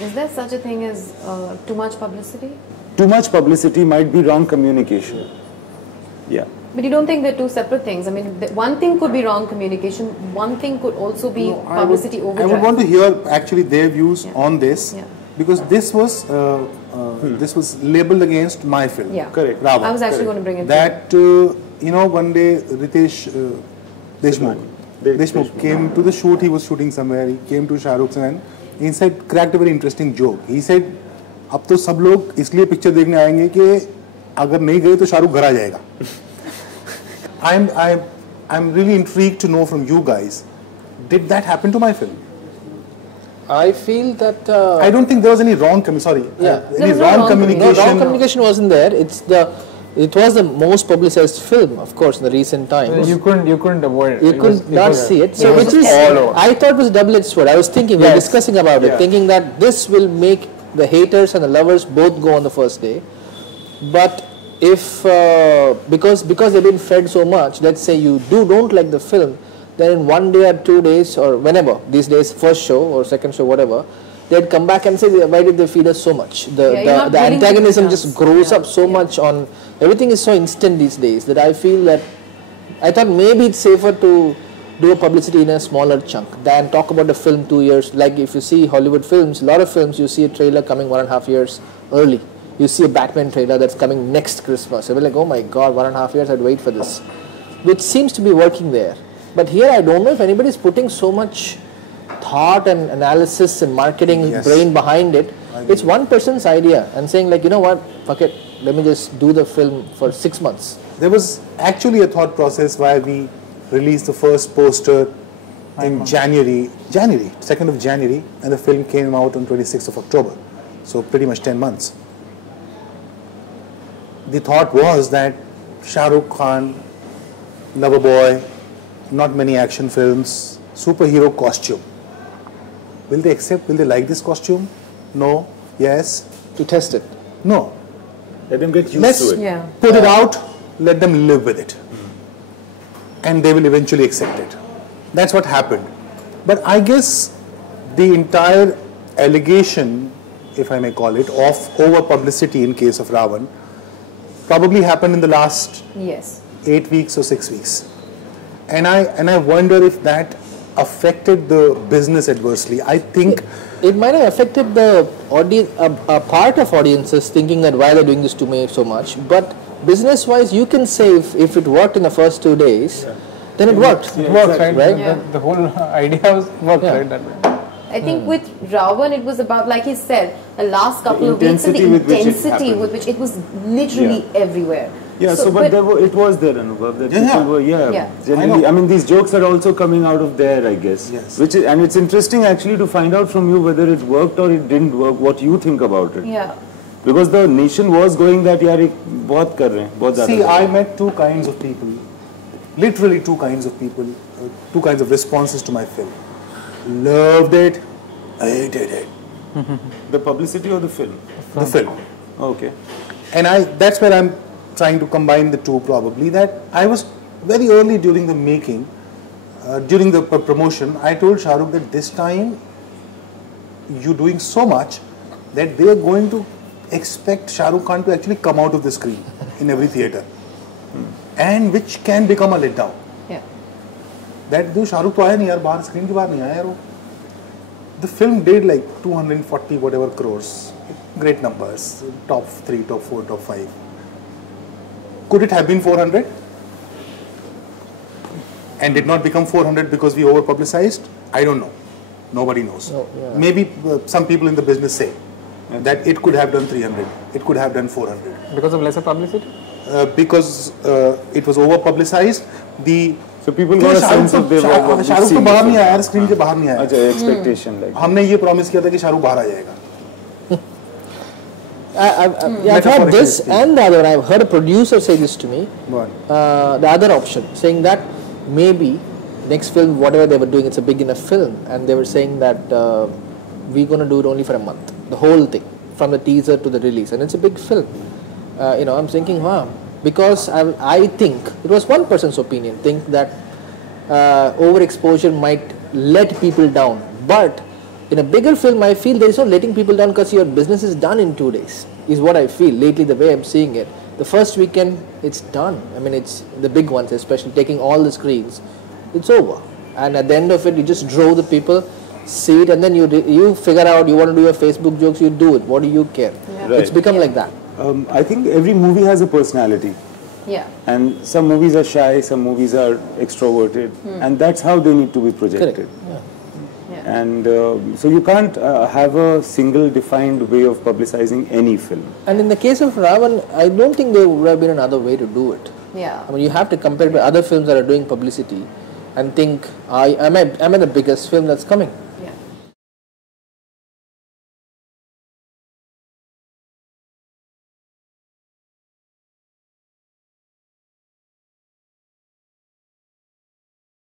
Is there such a thing as too much publicity? Too much publicity might be wrong communication. Yeah. But you don't think they're two separate things? I mean, one thing could be wrong communication, one thing could also be publicity overdrive. I would want to hear actually their views on this, because this was labeled against my film. Yeah, correct. Ravan. I was actually going to bring it that one day Ritesh Deshmukh came to the shoot. He was shooting somewhere. He came to Shah Rukh's and he said, cracked a very interesting joke. He said, अब तो सब लोग इसलिए picture देखने आएंगे कि अगर नहीं गए तो शाहरुख घर आ जाएगा. I'm really intrigued to know from you guys, did that happen to my film? I feel that I don't think there was any wrong communication. No, wrong communication wasn't there. It was the most publicized film, of course, in the recent times. You couldn't avoid it. You could not see it. So which is, I thought it was a double-edged sword. I was thinking, we were discussing about it, thinking that this will make the haters and the lovers both go on the first day. But if because they've been fed so much, let's say you don't like the film, then in 1 day or 2 days or whenever, these days, first show or second show, whatever, they'd come back and say, why did they feed us so much? The antagonism just grows up so much on, everything is so instant these days that I feel that, I thought maybe it's safer to do a publicity in a smaller chunk than talk about the film 2 years. Like if you see Hollywood films, a lot of films, you see a trailer coming 1.5 years early. You see a Batman trailer that's coming next Christmas. You'll be like, oh my God, 1.5 years, I'd wait for this. Which seems to be working there. But here, I don't know if anybody's putting so much thought and analysis and marketing brain behind it. It's one person's idea and saying like, you know what, fuck it, let me just do the film for 6 months. There was actually a thought process why we released the first poster in January, 2nd of January, and the film came out on 26th of October. So pretty much 10 months. The thought was that Shah Rukh Khan, lover boy, not many action films, superhero costume. Will they accept? Will they like this costume? No. Yes. To test it? No. Let them get used to it. Yeah. Put it out. Let them live with it. And they will eventually accept it. That's what happened. But I guess the entire allegation, if I may call it, of over publicity in case of Ravan probably happened in the last 8 weeks or 6 weeks. And I wonder if that affected the business adversely. I think it might have affected the audience, a part of audiences thinking that why they're doing this to me so much. But business wise, you can say if it worked in the first 2 days, then it worked. It worked, right? The whole idea was worked, right? That way. I think with Ravan, it was about, like he said, the last couple of weeks and the intensity with which it was literally everywhere. Yeah, so but it was there, Anubhav, that people were, generally, I mean, these jokes are also coming out of there, I guess. Yes. And it's interesting actually to find out from you whether it worked or it didn't work, what you think about it. Yeah. Because the nation was going that, yaar, bahut kar rahe hain, bahut zyada. See, I met two kinds of people, literally two kinds of people, two kinds of responses to my film. Loved it, hated it. The publicity or the film? The film. Okay. And that's where I'm trying to combine the two probably, that I was very early during the making, during the promotion, I told Shah Rukh that this time you're doing so much that they are going to expect Shah Rukh Khan to actually come out of the screen in every theatre. And which can become a letdown. Yeah. That though Shah Rukh to aaya nahi yaar, bahar screen ke bahar nahi aaya yaar. The film did like 240 whatever crores, great numbers, top 3, top 4, top 5. Could it have been 400? And did not become 400 because we over publicized? I don't know. Nobody knows. No, yeah. Maybe some people in the business say that it could have done 300, it could have done 400. Because of lesser publicity? Because it was over publicized. So people got a sense of their work. Shahrukh तो बाहर नहीं आया, screen के बाहर नहीं आया. अच्छा, expectation like. हमने ये promise किया था कि शाहरुख बाहर आ जाएगा. I've heard this and the other. I've heard a producer say this to me. The other option, saying that maybe next film, whatever they were doing, it's a big enough film, and they were saying that we're going to do it only for a month, the whole thing, from the teaser to the release, and it's a big film. I'm thinking, wow, because I think it was one person's opinion, think that overexposure might let people down, but In a bigger film, I feel there is no letting people down because your business is done in 2 days, is what I feel lately, the way I'm seeing it. The first weekend, it's done. I mean, it's the big ones, especially taking all the screens, it's over. And at the end of it, you just drove the people, see it, and then you figure out you want to do your Facebook jokes, you do it. What do you care? Yeah. Right. It's become like that. I think every movie has a personality. Yeah. And some movies are shy, some movies are extroverted, and that's how they need to be projected. Correct. Yeah. And so you can't have a single defined way of publicizing any film. And in the case of Ra.One, I don't think there would have been another way to do it. Yeah. I mean, you have to compare it with other films that are doing publicity and think, am I the biggest film that's coming?